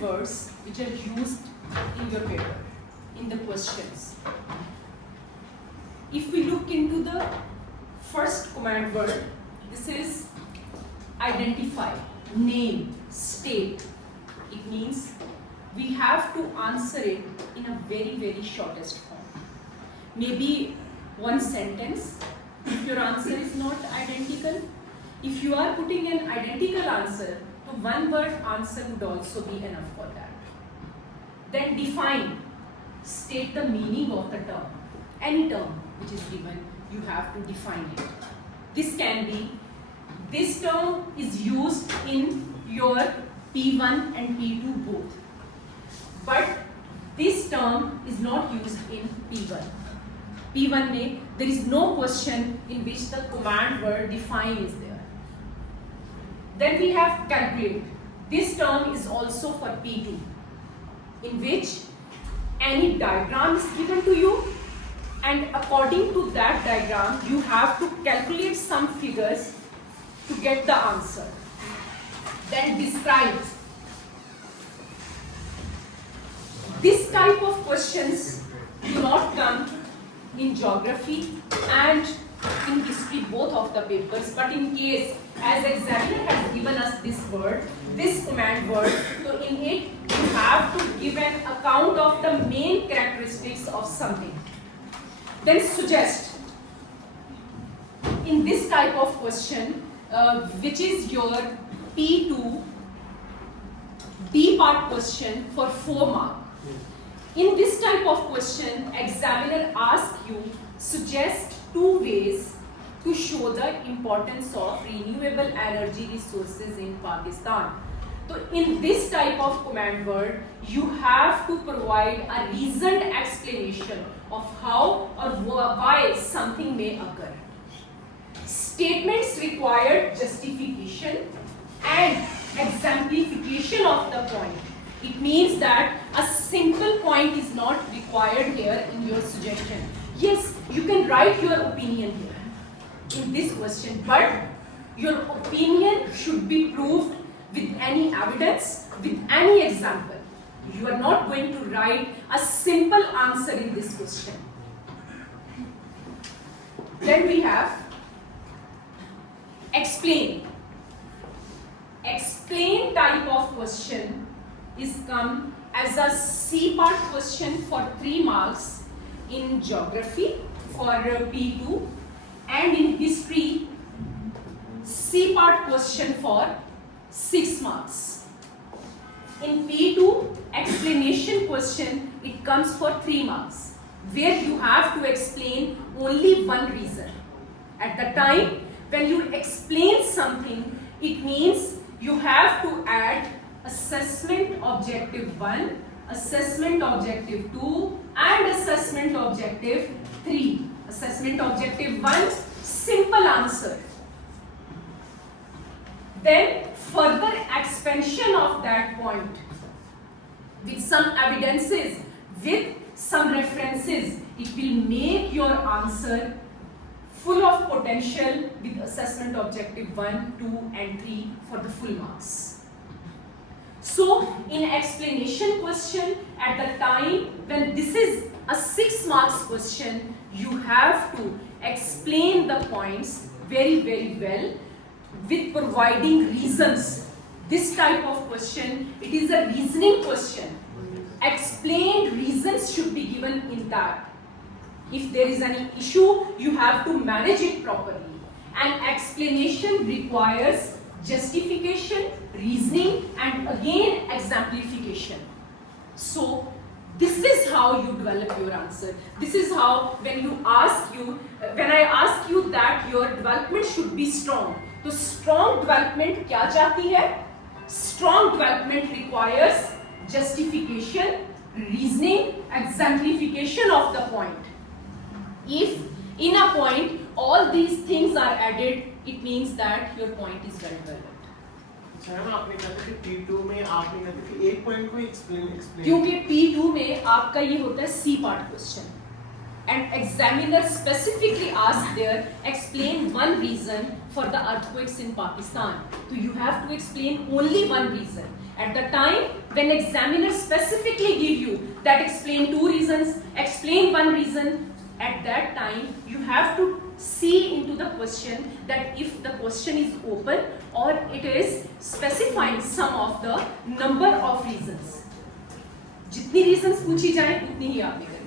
command words which are used in your paper, in the questions. If we look into the first command word, this is identify, name, state. It means we have to answer it in a very, very shortest form. Maybe one sentence if your answer is not identical. If you are putting an identical answer, so one word answer would also be enough for that. Then define, state the meaning of the term. Any term which is given, you have to define it. This can be, this term is used in your P1 and P2 both. But this term is not used in P1. P1 में there is no question in which the command word define is there. Then we have calculate. This term is also for P2, in which any diagram is given to you, and according to that diagram you have to calculate some figures to get the answer. Then describe. This type of questions do not come in geography and in history, both of the papers, but in case as examiner has given us this word, this command word, so in it you have to give an account of the main characteristics of something. Then suggest. In this type of question, which is your P2 D part question for 4 marks. In this type of question, examiner asks you suggest 2 ways to show the importance of renewable energy resources in Pakistan. So in this type of command word, you have to provide a reasoned explanation of how or why something may occur. Statements require justification and exemplification of the point. It means that a simple point is not required here in your suggestion. Yes, you can write your opinion here in this question, but your opinion should be proved with any evidence, with any example. You are not going to write a simple answer in this question. Then we have explain. Explain type of question is come as a C part question for 3 marks in geography for P2, and in history C part question for 6 marks. In P2 explanation question, it comes for 3 marks, where you have to explain only one reason. At the time when you explain something, it means you have to add assessment objective 1, assessment objective 2 and assessment objective 3. Assessment objective 1, simple answer. Then further expansion of that point with some evidences, with some references, it will make your answer full of potential with assessment objective 1, 2 and 3 for the full marks. So in explanation question, at the time when this is a 6 marks question, you have to explain the points very, very well with providing reasons. This type of question, it is a reasoning question. Explained reasons should be given in that. If there is any issue, you have to manage it properly. And explanation requires justification, reasoning and again exemplification. So this is how you develop your answer. This is how when I ask you that your development should be strong. So strong development क्या चाहती है? Strong development requires justification, reasoning, exemplification of the point. If in a point all these things are added, it means that your point is well developed. Ma'am आपने कहा था कि P2 में आपने कहा था कि एक पॉइंट को एक्सप्लेन क्योंकि P2 में आपका ये होता है C part question and examiner specifically asked there explain one reason for the earthquakes in Pakistan. So you have to explain only one reason At the time when examiner specifically give you that explain 2 reasons, explain 1 reason, at that time you have to see into the question that if the question is open or it is specifying some of the number of reasons. जितनी reasons पूछी जाए उतनी ही आपने